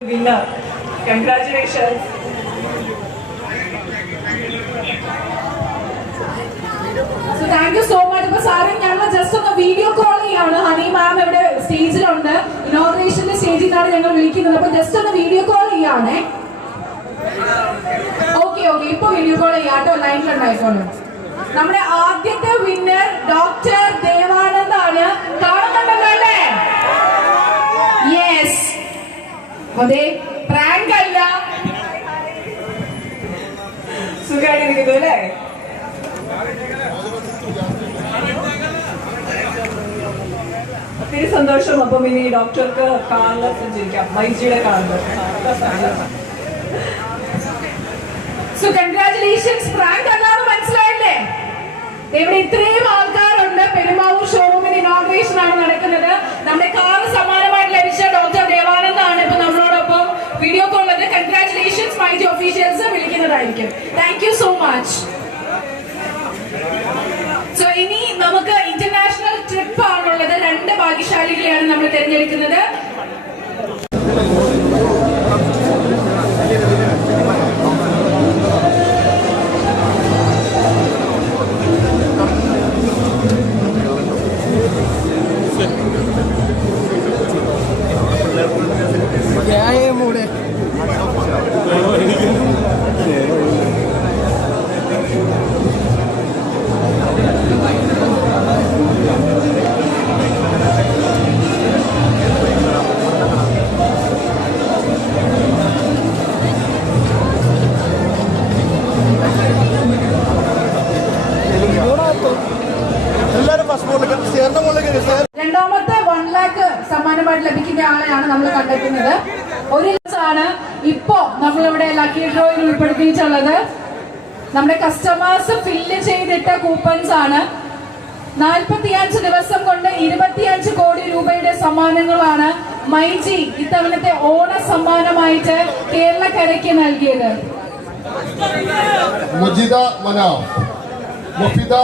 winner. Congratulations. So thank you so much അപ്പോൾ sir ഞങ്ങൾ just ഒന്ന് വീഡിയോ കോൾ ചെയ്യാണ്. ഹണി മാം ഇവിടെ സ്റ്റേജിലുണ്ട് ഇനോഗ്രേഷന്റെ സ്റ്റേജിൽ നിന്നാണ് ഞങ്ങൾ വിളിക്കുന്നത്. അപ്പൊ ജസ്റ്റ് ഒന്ന് വീഡിയോ കോൾ ചെയ്യാണേ. ഓക്കെ ഓക്കെ ഇപ്പൊ വീഡിയോ കോൾ ചെയ്യാട്ടോ. ലൈനിലുണ്ടായിക്കോളൂ നമ്മുടെ ആദ്യത്തെ വിന്നർ ഡോക്ടർ ദേവാനന്ദ് ആണ് കാണുന്നുണ്ടല്ലോ അല്ലേ അതെ പ്രാങ്ക് അല്ല. സുഖമായിട്ടിരിക്കുന്നു അല്ലേ? ഒത്തിരി സന്തോഷം. അപ്പം ഇനി ഡോക്ടർക്ക് കാറിൽ സഞ്ചരിക്കാം. മൈജിയുടെ കാറിൽ സോ കൺഗ്രാചുലേഷൻസ് പ്രാങ്ക് അല്ലാതെ മനസ്സിലായില്ലേ? ഇവിടെ ഇത്രയും ആൾക്കാരുണ്ട്. പെരുമാവൂർ ഷോറൂമിന് ഇനോഗ്രേഷൻ ആണ് നടക്കുന്നത്. നമ്മുടെ കാറ് സമ്മാനമായിട്ട് ലഭിച്ച ഡോക്ടർ ദേവാനന്ദ് ആണ് ഇപ്പൊ നമ്മളോടൊപ്പം വീഡിയോ കോളിൽ myG officials വിളിക്കുന്നതായിരിക്കും. Thank you so much so ഇനി നമുക്ക് ഇന്റർനാഷണൽ ട്രിപ്പ് ആണുള്ളത്. രണ്ട് ഭാഗ്യശാലികളെയാണ് നമ്മൾ തിരഞ്ഞെടുക്കുന്നത്. ഉൾപ്പെടുത്തിയിട്ടുള്ളത് നമ്മുടെ കസ്റ്റമേഴ്സ് ഫില്ല് ചെയ്തിട്ട കൂപ്പൺസ് ആണ്. നാൽപ്പത്തിയഞ്ച് ദിവസം കൊണ്ട് ഇരുപത്തിയഞ്ച് കോടി രൂപയുടെ സമ്മാനങ്ങളാണ് മൈജി ഇത്തവണത്തെ ഓണ സമ്മാനമായിട്ട് കേരളക്കരയ്ക്ക് നൽകിയത്. മുജിദ മനാഫ് മുഫിദ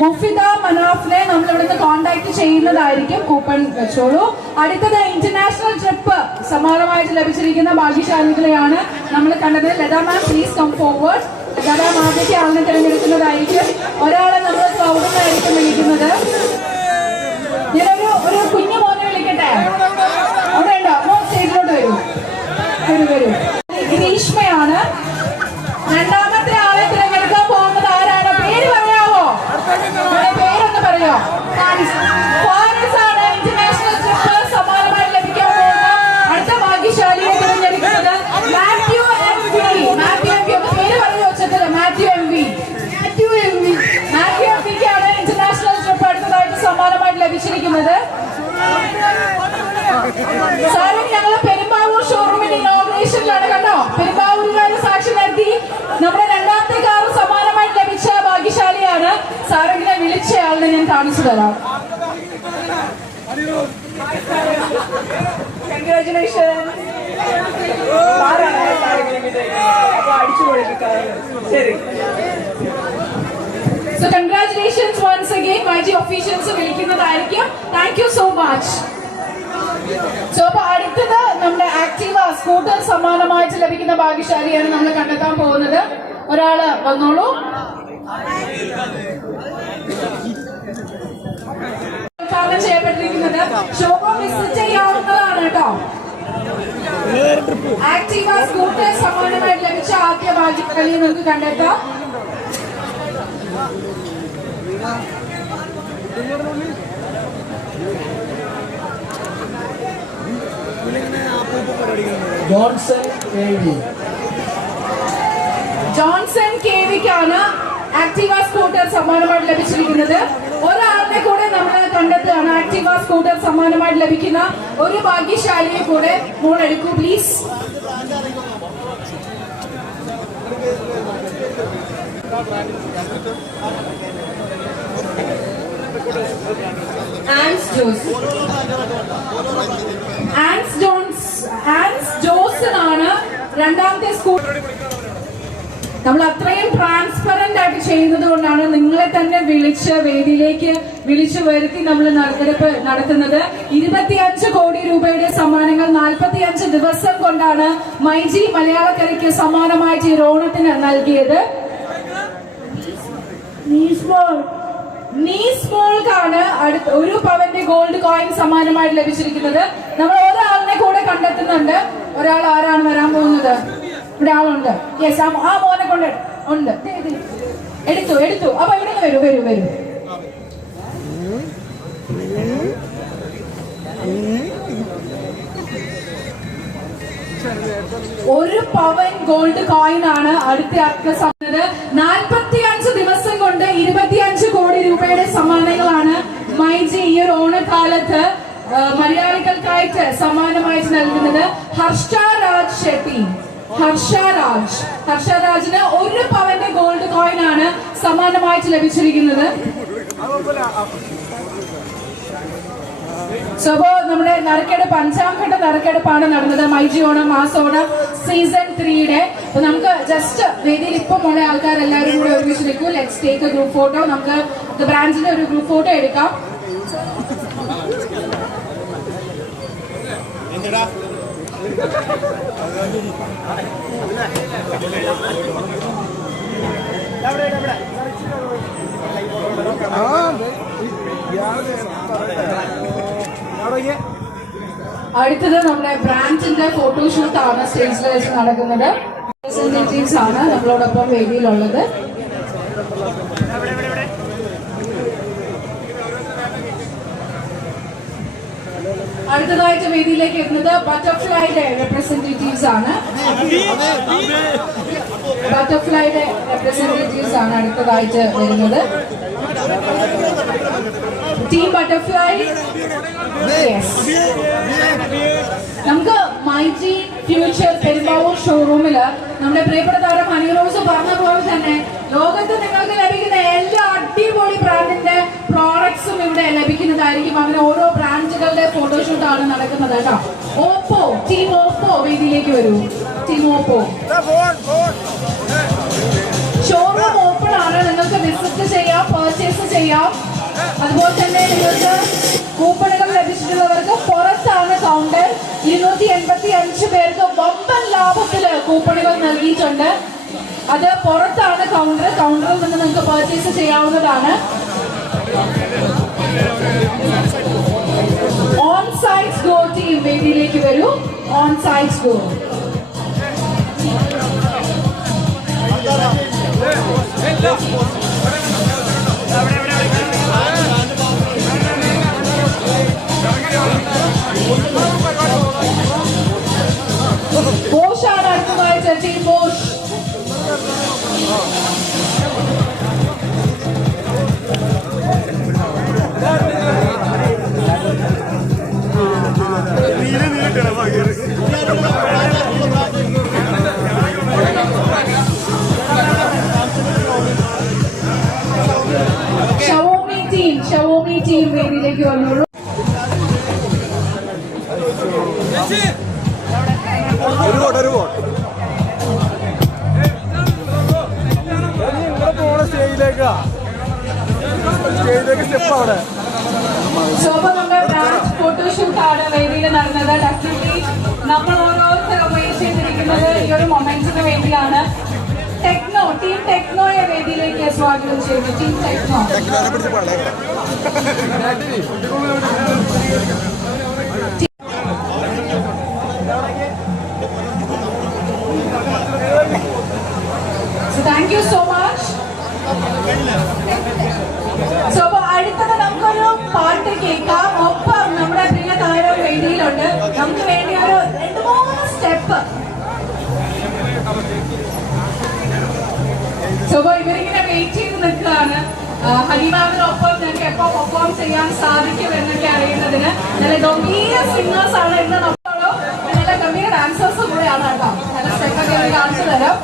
മുഫിദ മനാഫിനെ നമ്മൾ ഇവിടുന്ന് കോൺടാക്ട് ചെയ്യുന്നതായിരിക്കും. കൂപ്പൺ വെച്ചോളൂ. അടുത്തത് ഇന്റർനാഷണൽ ട്രിപ്പ് സമാനമായിട്ട് ലഭിച്ചിരിക്കുന്ന ഭാഗ്യശാലികളെയാണ് നമ്മൾ കണ്ടത്. Latha ma'am please come forward Latha ma'am ആദ്യത്തെ ആളിനെ തിരഞ്ഞെടുക്കുന്നതായിരിക്കും. ഒരാളെ ആളിനെ ഞാൻ കാണിച്ചു തരാം. അടിച്ചു ശരി so congratulations once again myG officials വിളിക്കുന്നതായിരിക്കും. Thank you so much so അപ്പൊ അടുത്തത് നമ്മുടെ ആക്റ്റീവ സ്കൂട്ടർ സമ്മാനമായിട്ട് ലഭിക്കുന്ന ഭാഗ്യശാലിയാണ് നമ്മൾ കണ്ടെത്താൻ പോകുന്നത്. ഒരാൾ വന്നോളൂ. ഉദ്ഘാടനം ചെയ്യപ്പെട്ടിരിക്കുന്നത്. ഷോറൂം വിസിറ്റ് ചെയ്യാവുന്നതാണ് കേട്ടോ. ആക്റ്റീവ സ്കൂട്ടർ സമ്മാനമായി ലഭിച്ച ആദ്യ ഭാഗ്യശാലിയെ നമുക്ക് കണ്ടെത്താം. Johnson A V. Johnson K വിക്കാണ് Activa scooter സമ്മാനമായി ലഭിച്ചിരിക്കുന്നത് ഒരാളുടെ കൂടെ നമ്മൾ കണ്ടെത്തുകയാണ് ആക്റ്റീവ സ്കൂട്ടർ സമ്മാനമായിട്ട് ലഭിക്കുന്ന ഒരു ഭാഗ്യശാലിയെ കൂടെ മോൾ എടുക്കൂ പ്ലീസ് ആൻസ് ജോസ് ആൻസ് ജോൺസ് ആൻസ് ജോസൺ ആണ് രണ്ടാമത്തെ സ്കൂട്ടർ നമ്മൾ അത്രയും ട്രാൻസ്പെറന്റ് ആയിട്ട് ചെയ്യുന്നത് കൊണ്ടാണ് നിങ്ങളെ തന്നെ വിളിച്ച് വേദിയിലേക്ക് വിളിച്ചു വരുത്തി നമ്മൾ നറുക്കെടുപ്പ് നടത്തുന്നത്. ഇരുപത്തിയഞ്ച് കോടി രൂപയുടെ സമ്മാനങ്ങൾ നാൽപ്പത്തിയഞ്ച് ദിവസം കൊണ്ടാണ് മൈജി മലയാളക്കരയ്ക്ക് സമ്മാനമായിട്ട് ഈ ഓണത്തിന് നൽകിയത്. നീസ് മോൾക്കാണ് അടുത്ത ഒരു പവന്റെ ഗോൾഡ് കോയിൻ സമ്മാനമായിട്ട് ലഭിച്ചിരിക്കുന്നത്. നമ്മൾ ഓരോ ഒരാളിനെ കൂടെ കണ്ടെത്തുന്നുണ്ട്. ഒരാൾ ആരാണ്? ഇവിടെ ആളുണ്ട്. യെസ് ആ മോനെ കൊണ്ട് ഉണ്ട്. എടുത്തു എടുത്തു. അപ്പൊ ഇവിടെ നിന്ന് വരൂ വരൂ വരൂ. ഒരു പവൻ ഗോൾഡ് കോയിൻ ആണ് അടുത്ത ആൾക്ക് സമയത്ത് നാൽപ്പത്തി അഞ്ച് ദിവസം കൊണ്ട് ഇരുപത്തിയഞ്ച് കോടി രൂപയുടെ സമ്മാനങ്ങളാണ് മൈജി ഈ ഒരു ഓണക്കാലത്ത് ആ, മലയാളികൾക്കായിട്ട് സമ്മാനമായിട്ട് നൽകുന്നത്. ഹർഷ രാജ് ഷെട്ടി. ഹർഷ രാജ് ഹർഷ രാജിന് ഒരു പവന്റെ ഗോൾഡ് കോയിൻ ആണ് സമ്മാനമായിട്ട് ലഭിച്ചിരിക്കുന്നത്. സോ അപ്പോ നമ്മുടെ നറുക്കെടുപ്പ് അഞ്ചാം ഘട്ട നറുക്കെടുപ്പാണ് നടന്നത്. മൈജി ഓണം മാസോണം സീസൺ ത്രീയുടെ നമുക്ക് ജസ്റ്റ് വേദിയിൽ ഇപ്പം ഉള്ള ആൾക്കാരെല്ലാവരും കൂടെ ഒരുമിച്ച് നിൽക്കൂ. Let's take a group photo നമുക്ക് ബ്രാഞ്ചിന്റെ ഒരു ഗ്രൂപ്പ് ഫോട്ടോ എടുക്കാം. അടുത്തത് നമ്മുടെ ബ്രാഞ്ചിന്റെ ഫോട്ടോഷൂട്ട് ആണ് സ്റ്റേജിൽ വെച്ച് നടക്കുന്നത് റെപ്രസെന്റേറ്റീവ്സ് ആണ് നമ്മളോടൊപ്പം വേദിയിലുള്ളത്. അടുത്തതായിട്ട് വേദിയിലേക്ക് എത്തുന്നത് ബട്ടർഫ്ലൈയുടെ റെപ്രസെന്റേറ്റീവ്സ് ആണ്. ബട്ടർഫ്ലൈയുടെ റെപ്രസെന്റേറ്റീവ്സ് ആണ് അടുത്തതായിട്ട് വരുന്നത്. ടീം ബട്ടർഫ്ലൈ നമുക്ക് മൈജി ഫ്യൂച്ചർ പെരുമ്പാവൂർ ഷോറൂമിൽ നമ്മുടെ പ്രിയപ്പെട്ട താരം ഹണി റോസ് പറഞ്ഞ പോലെ തന്നെ ലോകത്ത് നിങ്ങൾക്ക് ലഭിക്കുന്ന എല്ലാ അടിപൊളി ബ്രാൻഡിന്റെ പ്രോഡക്ട്സും ഇവിടെ ലഭിക്കുന്നതായിരിക്കും അങ്ങനെ ഓരോ ബ്രാൻഡുകളുടെ ഫോട്ടോഷൂട്ട് ആണ് നടക്കുന്നത് കേട്ടോ. ഓപ്പോ ടീം ഓപ്പോ വേദിയിലേക്ക് വരൂ. ടീം ഓപ്പോ ഷോറൂം ഓപ്പൺ ആണ്. നിങ്ങൾക്ക് വിസിറ്റ് ചെയ്യാം പർച്ചേസ് ചെയ്യാം. അതുപോലെ തന്നെ നിങ്ങൾക്ക് കൂപ്പണുകൾ ലഭിച്ചിട്ടുള്ളവർക്ക് പുറത്താണ് കൗണ്ടർ ഇരുന്നൂറ്റി എൺപത്തി അഞ്ച് പേർക്ക് വമ്പൻ ലാഭത്തിൽ കൂപ്പണുകൾ നൽകിയിട്ടുണ്ട്. അത് പുറത്താണ് കൗണ്ടർ കൗണ്ടറിൽ നിന്ന് നിങ്ങൾക്ക് പർച്ചേസ് ചെയ്യാവുന്നതാണ്. ഓൺ സൈറ്റ് ഗോ ടീം വേദിയിലേക്ക് വരൂ ഓൺ സൈറ്റ് ഗോ ബോഷാണ് വേദിയിലേക്ക് വന്നോളൂ സ്വാഗതം ചെയ്യുന്നു ടീം ടെക്നോ. ഹരിമാവിനൊപ്പം ഞങ്ങൾക്ക് എപ്പോ പെർഫോം ചെയ്യാൻ സാധിക്കും എന്നൊക്കെ അറിയുന്നതിന് നല്ല ഗംഭീര സിംഗേഴ്സ് ആണ് ഇന്ന് നമ്മളോ. നല്ല ഗംഭീര ഡാൻസേഴ്സ് കൂടെയാണ് കേട്ടോ. നല്ല സ്റ്റെപ്പൊക്കെ കാണിച്ചു തരാം.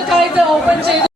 ഷോറൂം നിങ്ങൾക്കായിട്ട് ഓപ്പൺ ചെയ്തു